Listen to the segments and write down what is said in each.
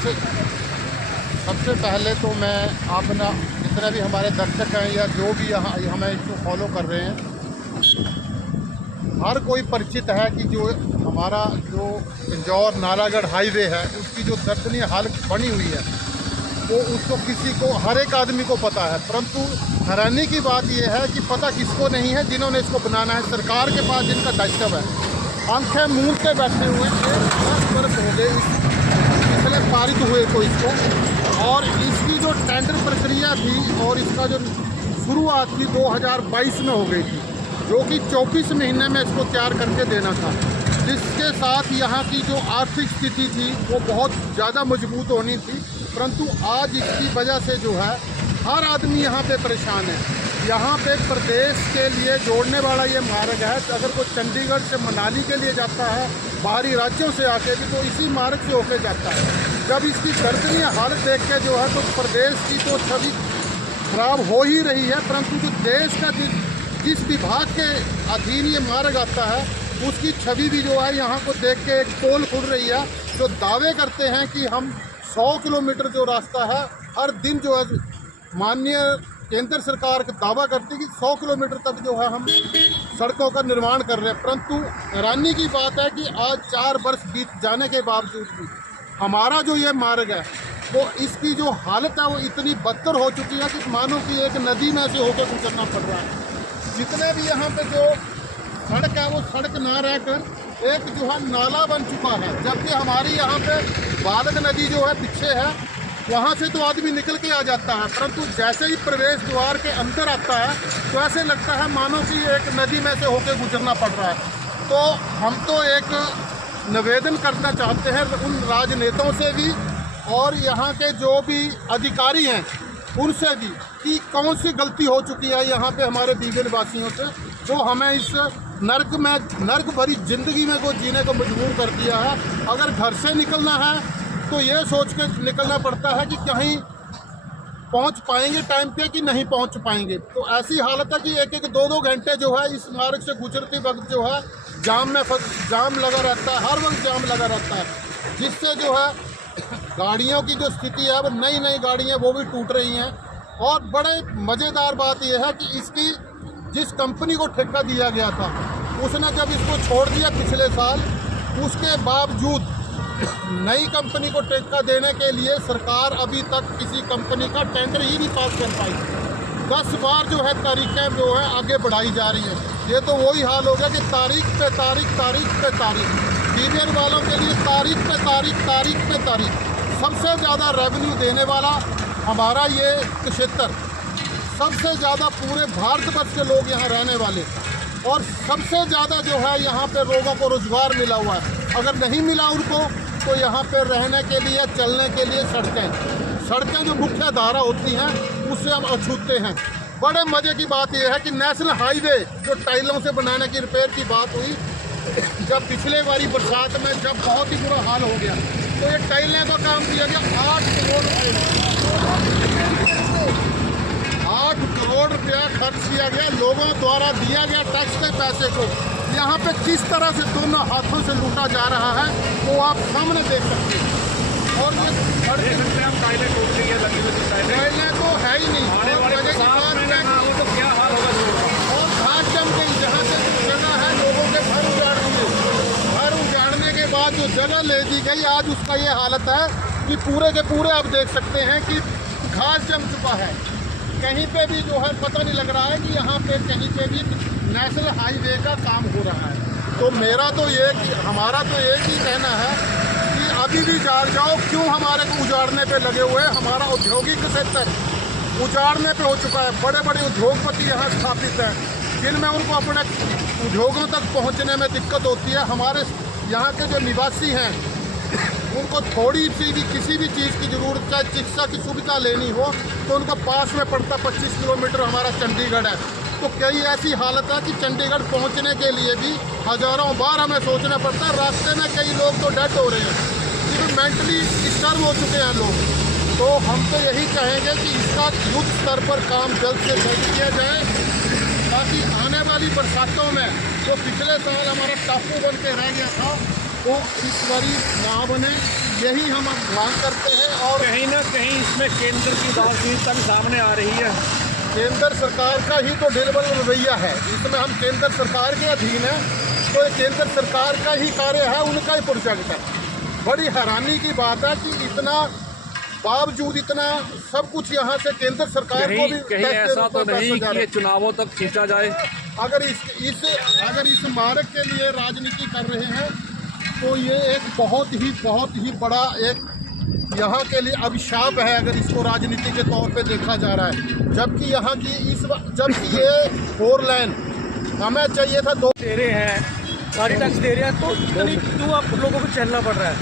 सबसे पहले तो मैं अपना जितने भी हमारे दर्शक हैं या जो भी यहाँ हमें इसको फॉलो कर रहे हैं, हर कोई परिचित है कि जो हमारा जो इंदौर नालागढ़ हाईवे है उसकी जो दर्शनीय हालत बनी हुई है वो उसको किसी को, हर एक आदमी को पता है। परंतु हैरानी की बात यह है कि पता किसको नहीं है, जिन्होंने इसको बनाना है सरकार के पास जिनका दायित्व है। आंखें मूंद के बैठे हुए 10 वर्ष हो गए पिछले पारित हुए को इसको, और इसकी जो टेंडर प्रक्रिया थी और इसका जो शुरुआत थी 2022 में हो गई थी, जो कि 24 महीने में इसको तैयार करके देना था, जिसके साथ यहाँ की जो आर्थिक स्थिति थी वो बहुत ज़्यादा मजबूत होनी थी। परंतु आज इसकी वजह से जो है हर आदमी यहाँ पे परेशान है। यहाँ पे प्रदेश के लिए जोड़ने वाला ये मार्ग है, तो अगर कोई चंडीगढ़ से मनाली के लिए जाता है बाहरी राज्यों से आके भी, तो इसी मार्ग से होके जाता है। जब इसकी दर्शनीय हालत देख के जो है तो प्रदेश की तो छवि खराब हो ही रही है, परंतु जो देश का जिस विभाग के अधीन ये मार्ग आता है उसकी छवि भी जो है यहाँ को देख के एक पोल खुल रही है। जो दावे करते हैं कि हम 100 किलोमीटर जो रास्ता है हर दिन जो है, माननीय केंद्र सरकार का दावा करती है कि 100 किलोमीटर तक जो है हम सड़कों का निर्माण कर रहे हैं। परंतु हैरानी की बात है कि आज 4 वर्ष बीत जाने के बावजूद भी हमारा जो ये मार्ग है वो इसकी जो हालत है वो इतनी बदतर हो चुकी है कि मानो कि एक नदी में से होकर गुजरना पड़ रहा है। जितने भी यहाँ पे जो सड़क है वो सड़क ना रहकर एक जो है नाला बन चुका है, जबकि हमारी यहाँ पे बालक नदी जो है पीछे है, वहाँ से तो आदमी निकल के आ जाता है, परंतु जैसे ही प्रवेश द्वार के अंदर आता है तो ऐसे लगता है मानो कि एक नदी में से होकर गुजरना पड़ रहा है। तो हम तो एक निवेदन करना चाहते हैं उन राजनेताओं से भी और यहाँ के जो भी अधिकारी हैं उनसे भी कि कौन सी गलती हो चुकी है यहाँ पे हमारे बीगन वासियों से, जो हमें इस नर्क भरी ज़िंदगी में को जीने को मजबूर कर दिया है। अगर घर से निकलना है तो ये सोच के निकलना पड़ता है कि कहीं पहुंच पाएंगे टाइम पे कि नहीं पहुंच पाएंगे। तो ऐसी हालत है कि 1-1, 2-2 घंटे जो है इस मार्ग से गुजरते वक्त जो है जाम लगा रहता है, हर वक्त जाम लगा रहता है, जिससे जो है गाड़ियों की जो स्थिति है, अब नई गाड़ियाँ वो भी टूट रही हैं। और बड़े मज़ेदार बात यह है कि इसकी जिस कंपनी को ठेका दिया गया था उसने जब इसको छोड़ दिया पिछले साल, उसके बावजूद नई कंपनी को ठेका देने के लिए सरकार अभी तक किसी कंपनी का टेंडर ही नहीं पास कर पाई। 10 बार जो है तारीखें जो है आगे बढ़ाई जा रही है। ये तो वही हाल हो गया कि तारीख पे तारीख डीवीएन वालों के लिए तारीख पे तारीख। सबसे ज़्यादा रेवेन्यू देने वाला हमारा ये क्षेत्र, सबसे ज़्यादा पूरे भारतवर्ष के लोग यहाँ रहने वाले, और सबसे ज़्यादा जो है यहाँ पे लोगों को रोज़गार मिला हुआ है। अगर नहीं मिला उनको तो यहाँ पे रहने के लिए, चलने के लिए सड़कें जो मुख्य धारा होती हैं उससे हम अछूते हैं। बड़े मज़े की बात यह है कि नेशनल हाईवे जो टाइलों से बनाने की रिपेयर की बात हुई, जब पिछले बारी बरसात में जब बहुत ही बुरा हाल हो गया तो ये टाइलें का काम दिया गया 8 करोड़ रुपये, 8 करोड़ रुपया खर्च किया गया, लोगों द्वारा दिया गया टैक्स के पैसे को यहाँ पे किस तरह से दोनों हाथों से लूटा जा रहा है वो आप सामने देख सकते हैं। और ये टाइलें तो है ही नहीं, तो क्या हाल होगा। और घाट जम गई, जहाँ से जगह है लोगों के घर उजाड़ने के बाद जो जगह ले दी गई, आज उसका ये हालत है कि पूरे के पूरे आप देख सकते हैं कि घास जम चुका है। कहीं पे भी जो है पता नहीं लग रहा है कि यहाँ पे कहीं पे भी नेशनल हाईवे का काम हो रहा है। तो मेरा तो ये कि हमारा तो एक ही कहना है कि अभी भी जाओ, क्यों हमारे को उजाड़ने पे लगे हुए। हमारा औद्योगिक क्षेत्र उजाड़ने पे हो चुका है। बड़े बड़े उद्योगपति यहाँ स्थापित हैं, जिनमें उनको अपने उद्योगों तक पहुँचने में दिक्कत होती है। हमारे यहाँ के जो निवासी हैं उनको थोड़ी सी भी किसी भी चीज़ की ज़रूरत, चाहे चिकित्सा की सुविधा लेनी हो तो उनका पास में पड़ता 25 किलोमीटर हमारा चंडीगढ़ है। तो कई ऐसी हालत है कि चंडीगढ़ पहुंचने के लिए भी हज़ारों बार हमें सोचना पड़ता है। रास्ते में कई लोग तो डेड हो रहे हैं, इवन मेंटली डिस्टर्ब हो चुके हैं लोग। तो हम तो यही कहेंगे कि इसका युद्ध स्तर पर काम जल्द से जल्द किया जाए, ताकि आने वाली बरसातों में जो पिछले साल हमारा टापू बन के रह गया था वो इस बारी ना बने। यही हम अब मांग करते हैं। और कहीं ना कहीं इसमें केंद्र की दानशीलता भी सामने आ रही है। केंद्र सरकार का ही तो निर्बल रवैया है, इसमें हम केंद्र सरकार के अधीन है, तो ये केंद्र सरकार का ही कार्य है, उनका ही प्रोजेक्ट है। बड़ी हैरानी की बात है कि इतना बावजूद इतना सब कुछ यहाँ से केंद्र सरकार को भी कहीं ऐसा तो नहीं कि ये चुनावों तक खींचा जाए। अगर इस मार्ग के लिए राजनीति कर रहे हैं तो ये एक बहुत ही बड़ा एक यहाँ के लिए अभिशाप है, अगर इसको राजनीति के तौर पे देखा जा रहा है। जबकि यहाँ की जबकि ये 4 लाइन हमें चाहिए था 2 दे रहे हैं, गाड़ी टैक्स दे रहे हैं, तो इतनी क्यों आप लोगों को चलना पड़ रहा है।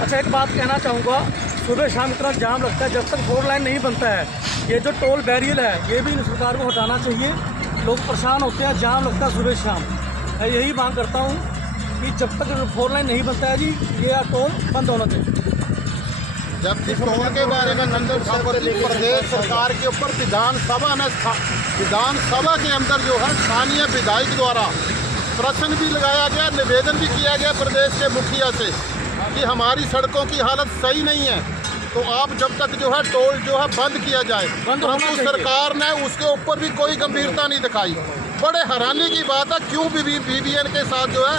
अच्छा, एक बात कहना चाहूँगा, सुबह शाम इतना जाम लगता है, जब तक 4 लाइन नहीं बनता है, ये जो टोल बैरियर है ये भी सरकार को हटाना चाहिए। लोग परेशान होते हैं, जाम लगता है सुबह शाम। मैं यही मांग करता हूँ कि जब तक 4 लाइन नहीं बनता है जी, ये टोल बंद होना चाहिए। जब इस टोल के बारे में नंदन ठाकुर जी प्रदेश सरकार के ऊपर विधानसभा के अंदर जो है स्थानीय विधायक द्वारा प्रश्न भी लगाया गया, निवेदन भी किया गया प्रदेश के मुखिया से कि हमारी सड़कों की हालत सही नहीं है, तो आप जब तक जो है टोल जो है बंद किया जाए, परंतु सरकार ने उसके ऊपर भी कोई गंभीरता नहीं दिखाई। बड़े हैरानी की बात है, क्यों बीबीएन के साथ जो है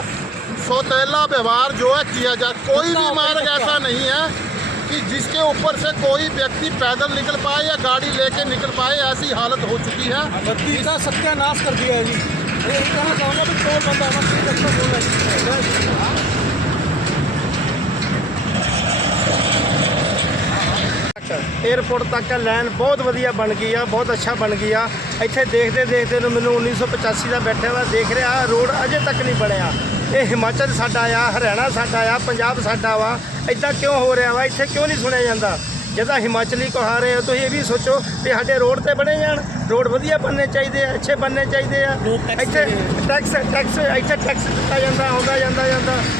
सौतेला व्यवहार जो है किया जाए। कोई भी मार्ग ऐसा नहीं है कि जिसके ऊपर से कोई व्यक्ति पैदल निकल पाए या गाड़ी लेके निकल पाए, ऐसी हालत हो चुकी है। बत्ती का सत्यानाश कर दिया है जी। यही कहना चाहूँगा कि टोल बंद होना चाहिए। अच्छा बोल रहे हैं, एयरपोर्ट तक का लाइन बहुत वधिया बन गई है, बहुत अच्छा बन गया। ਇੱਥੇ ਦੇਖਦੇ ਨੂੰ ਮੈਨੂੰ 1985 ਦਾ ਬੈਠਿਆ ਵਾ ਦੇਖ ਰਿਹਾ, ਰੋਡ ਅਜੇ ਤੱਕ ਨਹੀਂ ਬਣਿਆ। ਇਹ ਹਿਮਾਚਲ ਸਾਡਾ ਆ, ਹਰਿਆਣਾ ਸਾਡਾ ਆ, ਪੰਜਾਬ ਸਾਡਾ ਵਾ। ਇੱਦਾਂ ਕਿਉਂ ਹੋ ਰਿਹਾ ਵਾ, ਇੱਥੇ ਕਿਉਂ ਨਹੀਂ ਸੁਣਿਆ ਜਾਂਦਾ। ਜਦੋਂ ਹਿਮਾਚਲੀ ਕਹਾ ਰਹੇ ਹੋ ਤੁਸੀਂ ਇਹ ਵੀ ਸੋਚੋ ਵੀ ਸਾਡੇ ਰੋਡ ਤੇ ਬਣੇ ਜਾਣ, ਰੋਡ ਵਧੀਆ ਬਣਨੇ ਚਾਹੀਦੇ ਆ, ਅੱਛੇ ਬਣਨੇ ਚਾਹੀਦੇ ਆ। ਇੱਥੇ ਟੈਕਸ ਇੱਥੇ ਟੈਕਸ ਦਿੱਤਾ ਜਾਂਦਾ, ਆਉਂਦਾ ਜਾਂਦਾ।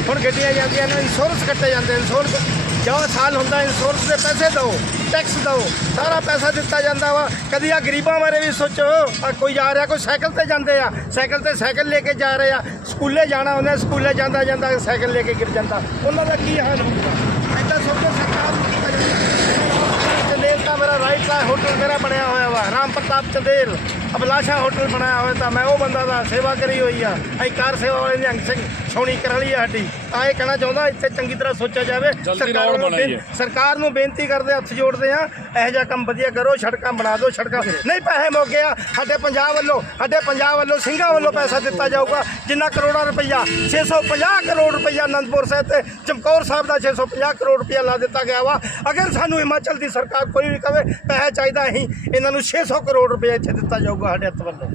ਹੁਣ ਗੱਡੀਆਂ ਜਾਂਦੀਆਂ ਨੇ, ਇੰਸ਼ੋਰੈਂਸ ਕੱਟੇ ਜਾਂਦੇ, ਇੰਸ਼ੋਰੈਂਸ जो साल होंगे इंश्योरेंस के पैसे दो, टैक्स दो, सारा पैसा दिता जाता वा। कभी आ गरीबों बारे भी सोचो, कोई जा रहा, कोई साइकिल से जाते हैं, साइकिल लेके जा रहे हैं, स्कूले जाना उन्हें, स्कूले जाता साइकिल लेके गिर जाता, उन्होंने की हाल होगा। ऐसा सोचो सरकार चंदेल का मेरा राइट का होटल मेरा बनया हुआ वा, राम प्रताप चंदेल अभिलाषा होटल बनाया हुआ था, मैं वो बंदा था, सेवा करी हुई है। अं कार सेवा वाले निहंग सिंह छौनी करा ली है साडी। आए कहना चाहता इतने चंगी तरह सोचा जाए। सरकार ਨੂੰ ਬੇਨਤੀ ਕਰਦੇ, ਹੱਥ ਜੋੜਦੇ ਆ, ਇਹੋ ਜਿਹਾ ਕੰਮ ਵਧੀਆ ਕਰੋ, ਸੜਕਾਂ ਬਣਾ ਦਿਓ। ਸੜਕਾਂ ਨਹੀਂ ਪੈਸੇ ਮੁੱਕ ਗਿਆ, ਸਾਡੇ ਪੰਜਾਬ ਵੱਲੋਂ ਸਿੰਘਾਂ ਵੱਲੋਂ ਪੈਸਾ ਦਿੱਤਾ ਜਾਊਗਾ, ਜਿੰਨਾ ਕਰੋੜਾਂ ਰੁਪਈਆ 650 ਕਰੋੜ ਰੁਪਈਆ ਅਨੰਦਪੁਰ ਸਾਹਿਬ ਤੇ ਚਮਕੌਰ ਸਾਹਿਬ ਦਾ 650 ਕਰੋੜ ਰੁਪਈਆ ਲਾ ਦਿੱਤਾ ਗਿਆ ਵਾ। ਅਗਰ ਸਾਨੂੰ ਹਿਮਾਚਲ ਦੀ ਸਰਕਾਰ ਕੋਈ ਵੀ ਕਵੇ ਪੈਸਾ ਚਾਹੀਦਾ, ਅਸੀਂ ਇਹਨਾਂ ਨੂੰ 600 ਕਰੋੜ ਰੁਪਈਆ ਇੱਥੇ ਦਿੱਤਾ ਜਾਊਗਾ ਸਾਡੇ ਹੱਥ ਵੱਲੋਂ।